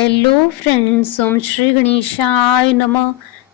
Hello friends, ओम श्री गणेशाय नमः।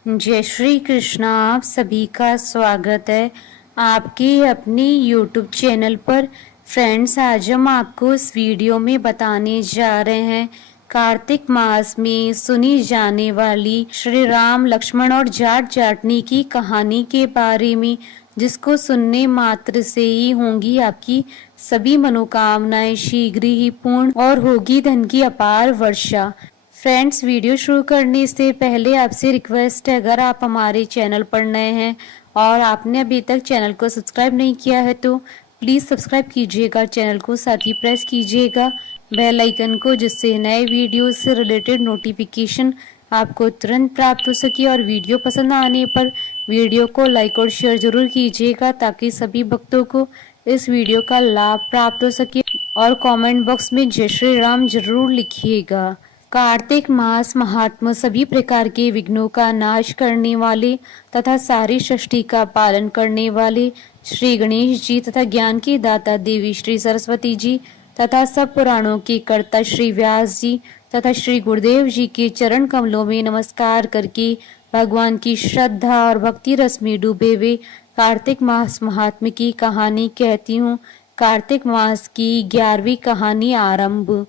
जय श्री कृष्णा। आप सभी का स्वागत है आपके अपने यूट्यूब चैनल पर। फ्रेंड्स, आज हम आपको इस वीडियो में बताने जा रहे हैं कार्तिक मास में सुनी जाने वाली श्री राम लक्ष्मण और जाट जाटनी की कहानी के बारे में, जिसको सुनने मात्र से ही होंगी आपकी सभी मनोकामनाएं शीघ्र ही पूर्ण और होगी धन की अपार वर्षा। फ्रेंड्स, वीडियो शुरू करने से पहले आपसे रिक्वेस्ट है, अगर आप हमारे चैनल पर नए हैं और आपने अभी तक चैनल को सब्सक्राइब नहीं किया है तो प्लीज सब्सक्राइब कीजिएगा चैनल को, साथ ही प्रेस कीजिएगा बेल आइकन को, जिससे नए वीडियो से रिलेटेड नोटिफिकेशन आपको तुरंत प्राप्त हो सके। और वीडियो पसंद आने पर वीडियो को लाइक और शेयर जरूर कीजिएगा, ताकि सभी भक्तों को इस वीडियो का लाभ प्राप्त हो सके। और कमेंट बॉक्स में जय श्री राम जरूर लिखिएगा। कार्तिक मास महात्मा सभी प्रकार के विघ्नों का नाश करने वाले तथा सारी सृष्टि का पालन करने वाले श्री गणेश जी तथा ज्ञान की दाता देवी श्री सरस्वती जी तथा सब पुराणों के कर्ता श्री व्यास जी तथा श्री गुरुदेव जी के चरण कमलों में नमस्कार करके भगवान की श्रद्धा और भक्ति रस में डूबे हुए कार्तिक मास महात्म्य की कहानी कहती हूँ। कार्तिक मास की 11वीं कहानी आरंभ।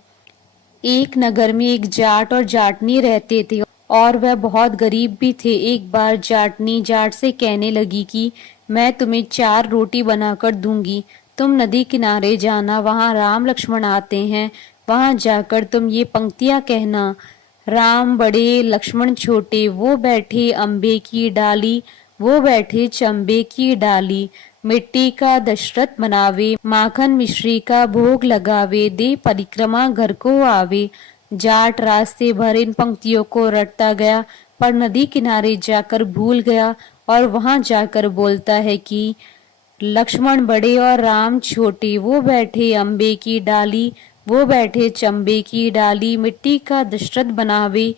एक नगर में एक जाट और जाटनी रहते थे और वह बहुत गरीब भी थे। एक बार जाटनी जाट से कहने लगी कि मैं तुम्हें 4 रोटी बनाकर दूंगी, तुम नदी किनारे जाना, वहां राम लक्ष्मण आते हैं, वहां जाकर तुम ये पंक्तियां कहना। राम बड़े लक्ष्मण छोटे, वो बैठे अम्बे की डाली, वो बैठे चंबे की डाली। मिट्टी का दशरथ बनावे, माखन मिश्री का भोग लगावे, दे परिक्रमा घर को आवे। जाट रास्ते भर इन पंक्तियों को रटता गया, पर नदी किनारे जाकर भूल गया और वहां जाकर बोलता है कि लक्ष्मण बड़े और राम छोटे, वो बैठे अम्बे की डाली, वो बैठे चंबे की डाली। मिट्टी का दशरथ बनावे,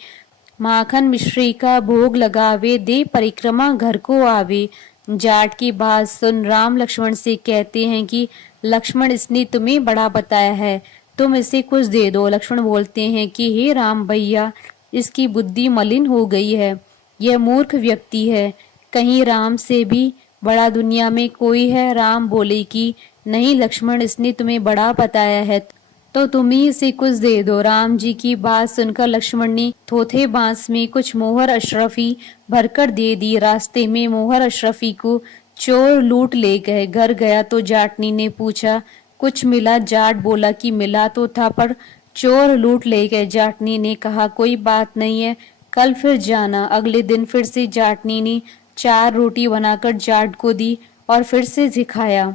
माखन मिश्री का भोग लगावे, दे परिक्रमा घर को आवे। जाट की बात सुन राम लक्ष्मण से कहते हैं कि लक्ष्मण, इसने तुम्हें बड़ा बताया है, तुम इसे कुछ दे दो। लक्ष्मण बोलते हैं कि हे राम भैया, इसकी बुद्धि मलिन हो गई है, यह मूर्ख व्यक्ति है, कहीं राम से भी बड़ा दुनिया में कोई है। राम बोले कि नहीं लक्ष्मण, इसने तुम्हें बड़ा बताया है तो तुम ही इसे कुछ दे दो। राम जी की बात सुनकर लक्ष्मण ने थोथे बांस में कुछ मोहर अशरफी भरकर दे दी। रास्ते में मोहर अशरफी को चोर लूट ले गए। घर गया तो जाटनी ने पूछा कुछ मिला? जाट बोला कि मिला तो था, पर चोर लूट ले गए। जाटनी ने कहा कोई बात नहीं है, कल फिर जाना। अगले दिन फिर से जाटनी ने 4 रोटी बनाकर जाट को दी और फिर से सिखाया।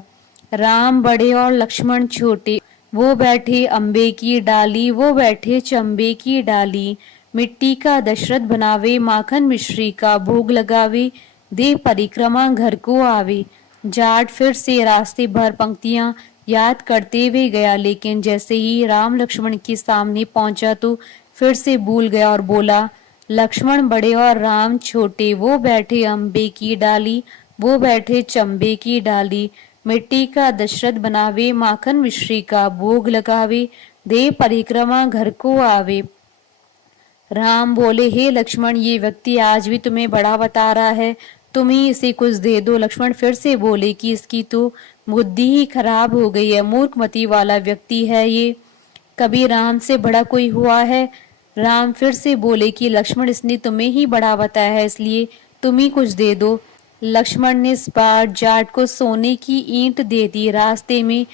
राम बड़े और लक्ष्मण छोटे, वो बैठे अम्बे की डाली, वो बैठे चंबे की डाली। मिट्टी का दशरथ बनावे, माखन मिश्री का भोग लगावे, दे परिक्रमा घर को आवे। जाट फिर से रास्ते भर पंक्तियां याद करते हुए गया, लेकिन जैसे ही राम लक्ष्मण के सामने पहुंचा तो फिर से भूल गया और बोला लक्ष्मण बड़े और राम छोटे, वो बैठे अम्बे की डाली, वो बैठे चंबे की डाली। मिट्टी का दशरथ बनावे, माखन मिश्री का भोग लगावे, दे परिक्रमा घर को आवे। राम बोले हे लक्ष्मण, ये व्यक्ति आज भी तुम्हें बड़ा बता रहा है, तुम ही इसे कुछ दे दो। लक्ष्मण फिर से बोले कि इसकी तो बुद्धि ही खराब हो गई है, मूर्खमती वाला व्यक्ति है ये, कभी राम से बड़ा कोई हुआ है? राम फिर से बोले कि लक्ष्मण, इसने तुम्हें ही बड़ा बताया है, इसलिए तुम ही कुछ दे दो। लक्ष्मण ने इस बार जाट को सोने की ईंट दे दी। रास्ते में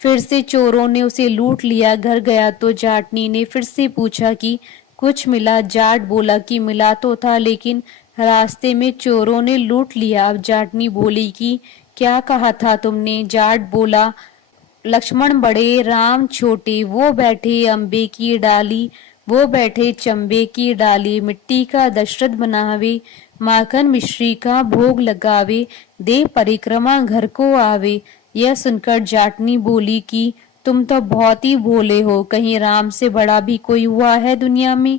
फिर से चोरों ने उसे लूट लिया। घर गया तो जाटनी ने फिर से पूछा कि कुछ मिला? जाट बोला कि मिला तो था, लेकिन रास्ते में चोरों ने लूट लिया। अब जाटनी बोली कि क्या कहा था तुमने? जाट बोला लक्ष्मण बड़े राम छोटे, वो बैठे अम्बे की डाली, वो बैठे चंबे की डाली। मिट्टी का दशरथ बनावे, माखन मिश्री का भोग लगावे, दे परिक्रमा घर को आवे। यह सुनकर जाटनी बोली कि तुम तो बहुत ही भोले हो, कहीं राम से बड़ा भी कोई हुआ है दुनिया में?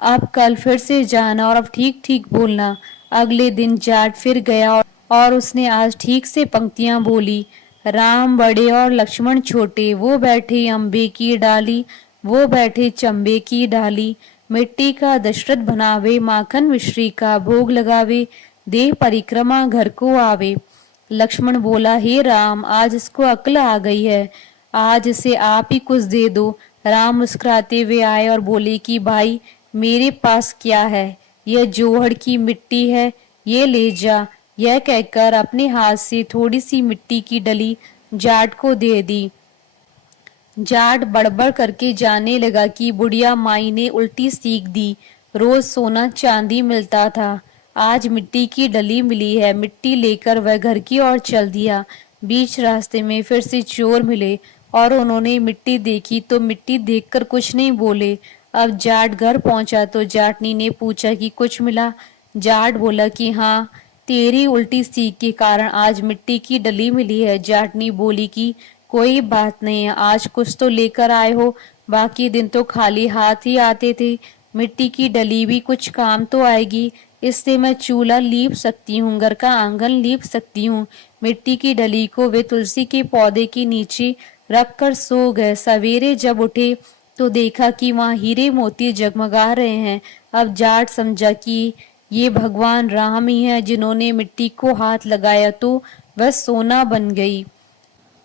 अब कल फिर से जाना और अब ठीक ठीक बोलना। अगले दिन जाट फिर गया और उसने आज ठीक से पंक्तियां बोली। राम बड़े और लक्ष्मण छोटे, वो बैठे अम्बे की डाली, वो बैठे चंबे की डाली, मिट्टी का दशरथ बनावे, माखन मिश्री का भोग लगावे, देह परिक्रमा घर को आवे। लक्ष्मण बोला, हे राम, आज इसको अक्ल आ गई है, आज इसे आप ही कुछ दे दो। राम मुस्कुराते हुए आए और बोले कि भाई, मेरे पास क्या है, यह जोहड़ की मिट्टी है, ये ले जा। यह कहकर अपने हाथ से थोड़ी सी मिट्टी की डली जाट को दे दी। जाट बड़बड़ करके जाने लगा कि बुढ़िया माई ने उल्टी सीख दी, रोज सोना चांदी मिलता था, आज मिट्टी की डली मिली है। मिट्टी लेकर वह घर की ओर चल दिया। बीच रास्ते में फिर से चोर मिले और उन्होंने मिट्टी देखी तो मिट्टी देखकर कुछ नहीं बोले। अब जाट घर पहुंचा तो जाटनी ने पूछा कि कुछ मिला। जाट बोला कि हाँ, तेरी उल्टी सीख के कारण आज मिट्टी की डली मिली है। जाटनी बोली कि कोई बात नहीं है, आज कुछ तो लेकर आए हो, बाकी दिन तो खाली हाथ ही आते थे। मिट्टी की डली भी कुछ काम तो आएगी, इससे मैं चूल्हा लीप सकती हूँ, घर का आंगन लीप सकती हूँ। मिट्टी की डली को वे तुलसी के पौधे के नीचे रख कर सो गए। सवेरे जब उठे तो देखा कि वहाँ हीरे मोती जगमगा रहे हैं। अब जाट समझा कि ये भगवान राम ही है, जिन्होंने मिट्टी को हाथ लगाया तो वह सोना बन गई।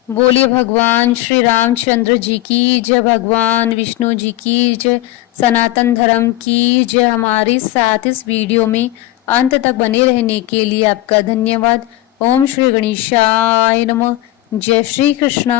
बोलिए भगवान श्री रामचंद्र जी की जय, भगवान विष्णु जी की जय, सनातन धर्म की जय। हमारे साथ इस वीडियो में अंत तक बने रहने के लिए आपका धन्यवाद। ओम श्री गणेशाय नमः। जय श्री कृष्णा।